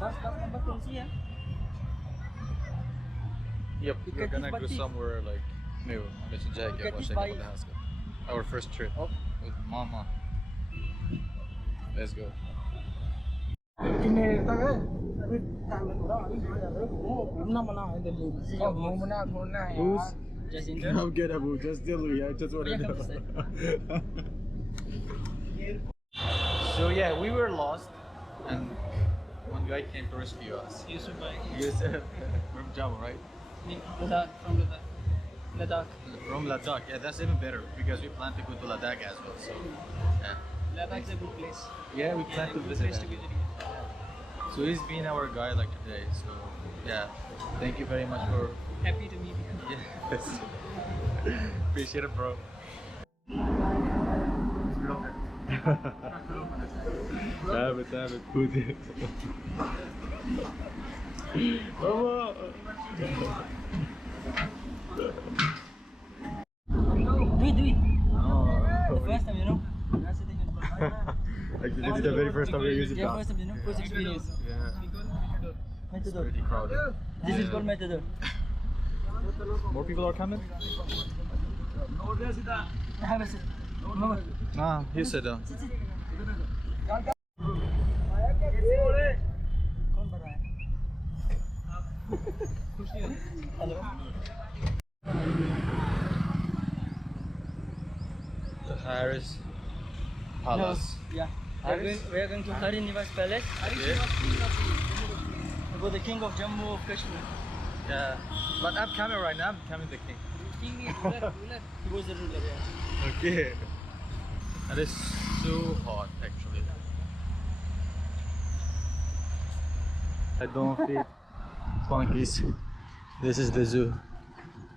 That's number 20, yeah. Yep, we're Ticket gonna is go bati. somewhere like new. Medyo Jack Ticket ako is siya by. kita haskat. Our first trip Oh. with Mama. Let's go. Who's? Just I'm good, Abu. Just deal with it. I just want to know. So yeah, we were lost, and one guy came to rescue us. Yosef bhai. Yosef from Jammu, right? Ladakh, from Ladakh. Ladakh. From Ladakh. Yeah, that's even better because we plan to go to Ladakh as well. So yeah, Ladakh is a good place. yeah, we plan to Good visit place that. to visit. So he's been our guide like today. So yeah, thank you very much for. Happy to meet you. Yes. Appreciate it, bro. Have it, put it. Mama. Do it. Oh, The first time, you know. like this is the very first time we're using Yeah, that. first time, you know. First experience. Yeah, it's Matador. pretty crowded. This is called Matador. More people are coming? Have a seat. Mama. Nah, you sit down. Sit, sit. कौन पढ़ रहा है? Hello. The Harris Palace. No, yeah. We are going to Harinivas Palace. Yeah. For the king of Jammu of Kashmir. Yeah. But I'm coming right now. I'm coming the king. King is ruler. He was the ruler, yeah. Okay. And it's so hot actually. I don't feel funkies. This is the zoo.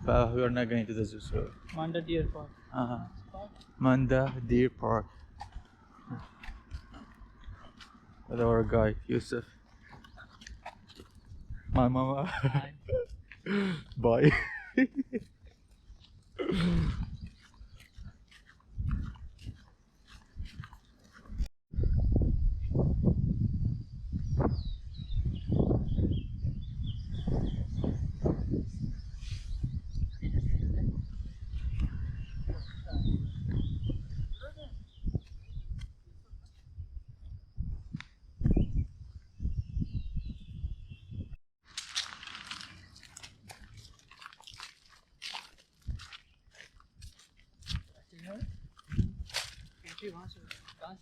But we are not going to the zoo, so. Manda Deer Park. Manda Deer Park. With our guy, Yosef. My mama. Bye.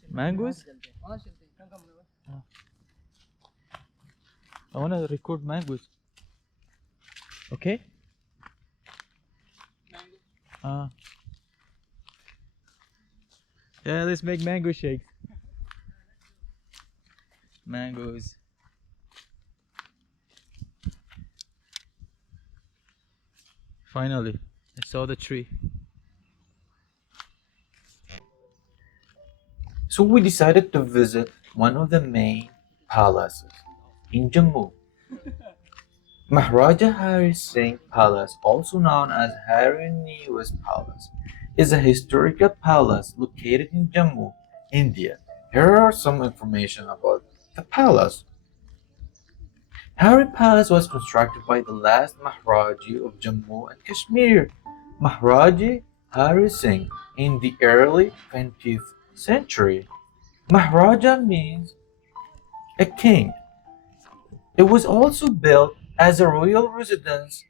Mangoes? I want to record mangoes. Okay? Yeah, let's make mango shakes. Mangoes. Finally, I saw the tree. So we decided to visit one of the main palaces in Jammu. Maharaja Hari Singh Palace, also known as Hari Niwas Palace, is a historical palace located in Jammu, India. Here are some information about the palace. Hari Palace was constructed by the last Maharaja of Jammu and Kashmir, Maharaja Hari Singh, in the early 20th century. Maharaja means a king. It was also built as a royal residence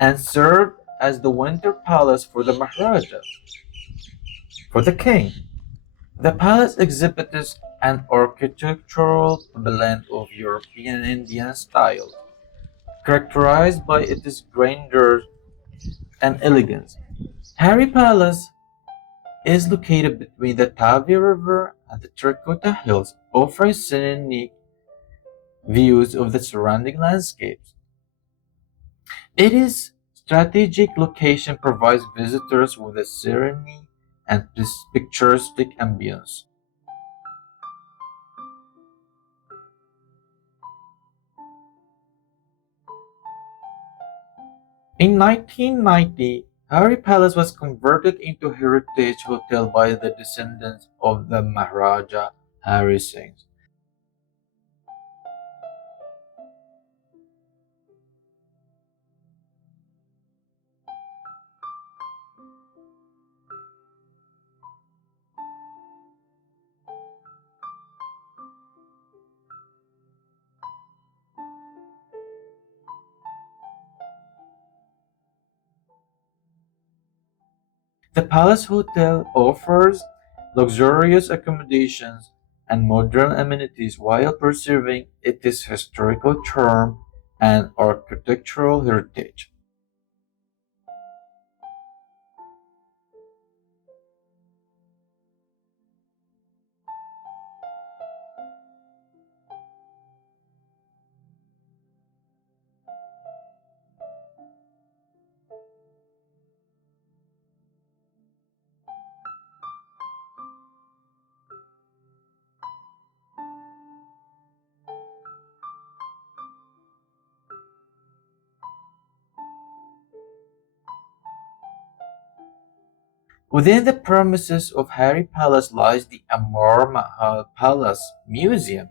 and served as the winter palace for the Maharaja, for the king. The palace exhibits an architectural blend of European and Indian style, characterized by its grandeur and elegance. Hari Palace is located between the Tavi River and the Terracotta Hills, offering scenic views of the surrounding landscapes. Its strategic location provides visitors with a serene and picturesque ambience. In 1990, Hari Palace was converted into a heritage hotel by the descendants of the Maharaja Hari Singh. The Palace Hotel offers luxurious accommodations and modern amenities while preserving its historical charm and architectural heritage. Within the premises of Hari Palace lies the Amar Mahal Palace Museum.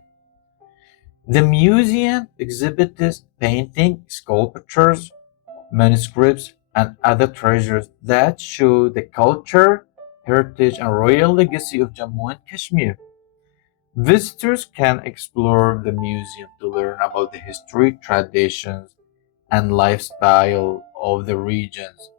The museum exhibits paintings, sculptures, manuscripts, and other treasures that show the culture, heritage, and royal legacy of Jammu and Kashmir. Visitors can explore the museum to learn about the history, traditions, and lifestyle of the regions.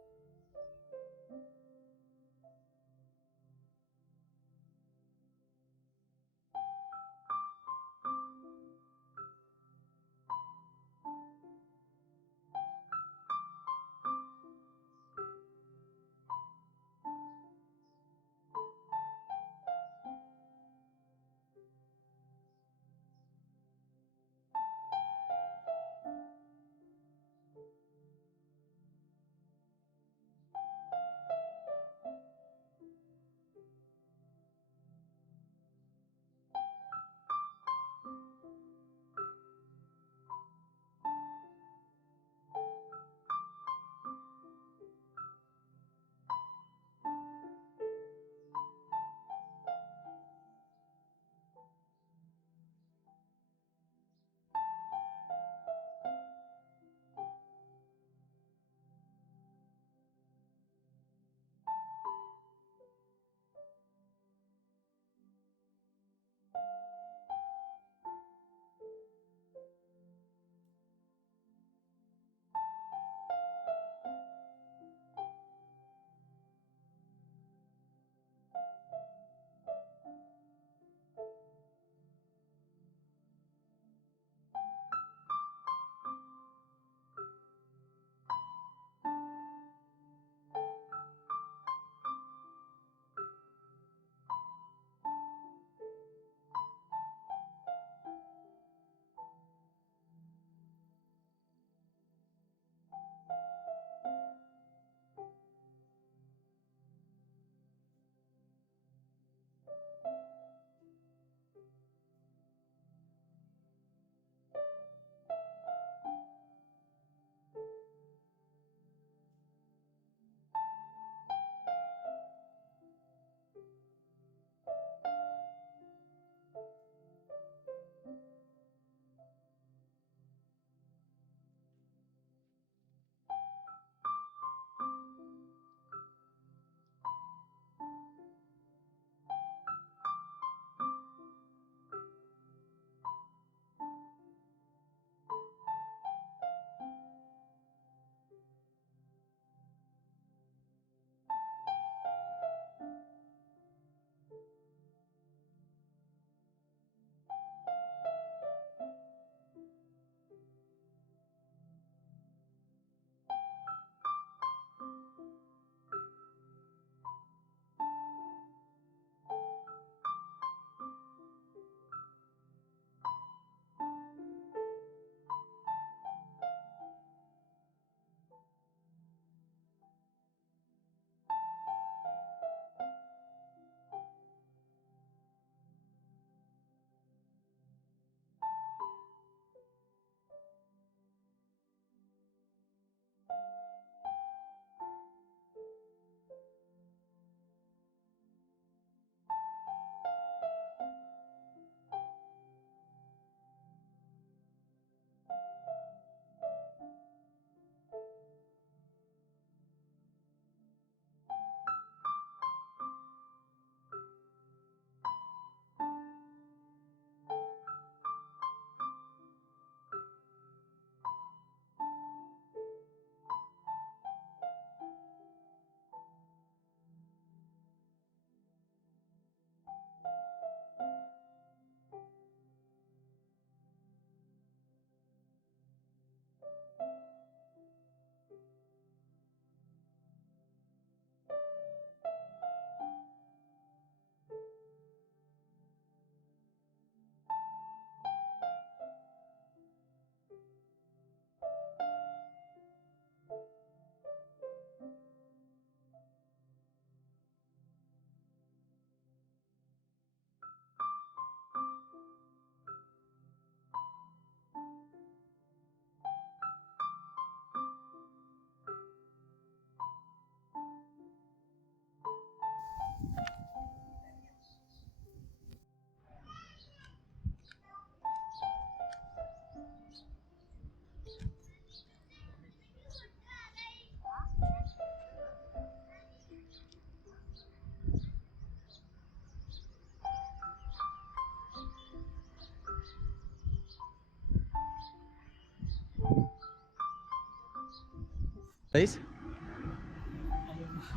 Place?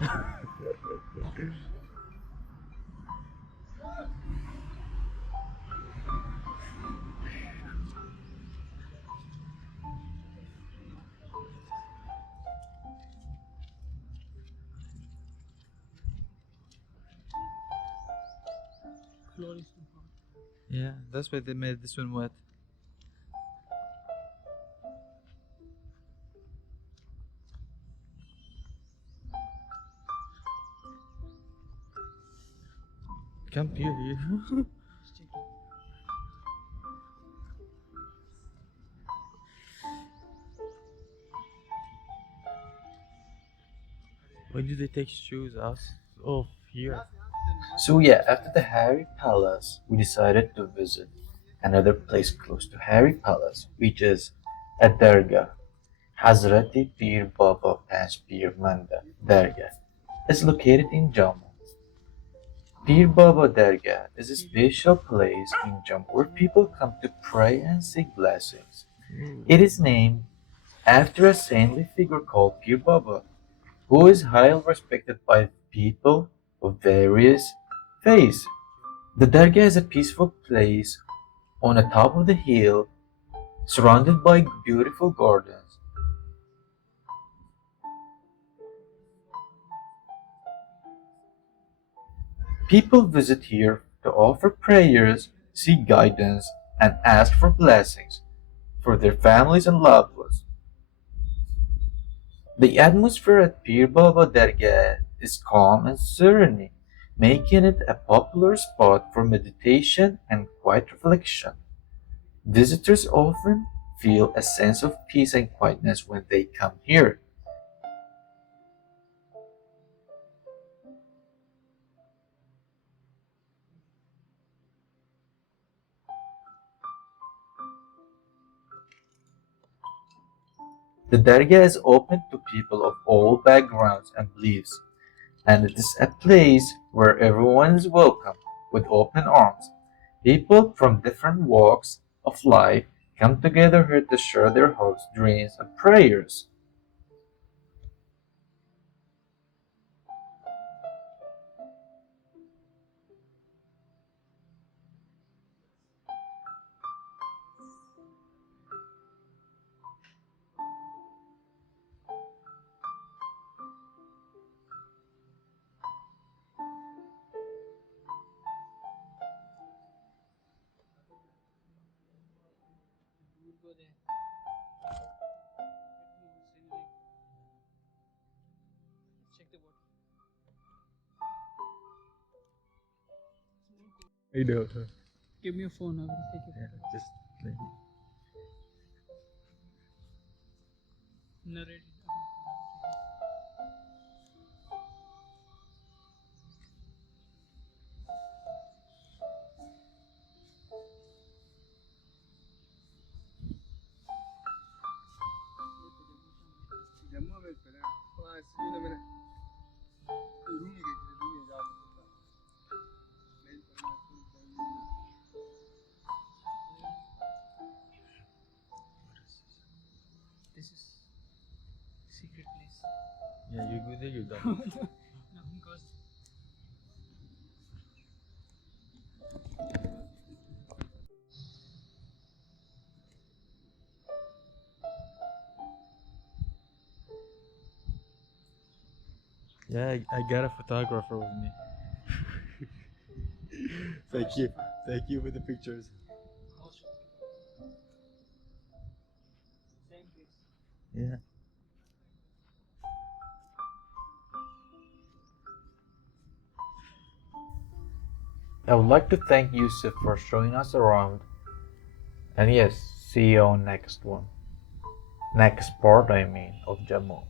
I don't know. Floor is too hot. Yeah, that's why they made this one wet. Can't hear you. Just check. When did they take shoes off here? So yeah, after the Harry Palace, we decided to visit another place close to Harry Palace, which is at Dargah. Hazrati Pir Baba Panch Pir Manda Dargah is located in Jammu. Pir Baba Dargah is a special place in Jammu where people come to pray and seek blessings. It is named after a saintly figure called Pir Baba, who is highly respected by people of various faiths. The Dargah is a peaceful place on the top of the hill, surrounded by beautiful gardens. People visit here to offer prayers, seek guidance, and ask for blessings for their families and loved ones. The atmosphere at Pir Baba Dargah is calm and serene, making it a popular spot for meditation and quiet reflection. Visitors often feel a sense of peace and quietness when they come here. The Dargah is open to people of all backgrounds and beliefs, and it is a place where everyone is welcome with open arms. People from different walks of life come together here to share their hopes, dreams, and prayers. We'll go there. Check the water. I know. Give me your phone. I will take it. Yeah, just Narrate it. Jammu में पड़ा वहाँ श्रीनगर में room गए थे room में जा सकता mail करना This is secret place. yeah, you go there, you're done. No, because Yeah, I got a photographer with me. Thank you for the pictures. same place. Yeah. I would like to thank Yosef for showing us around. And yes, see you on next one. Next part, I mean, of Jammu.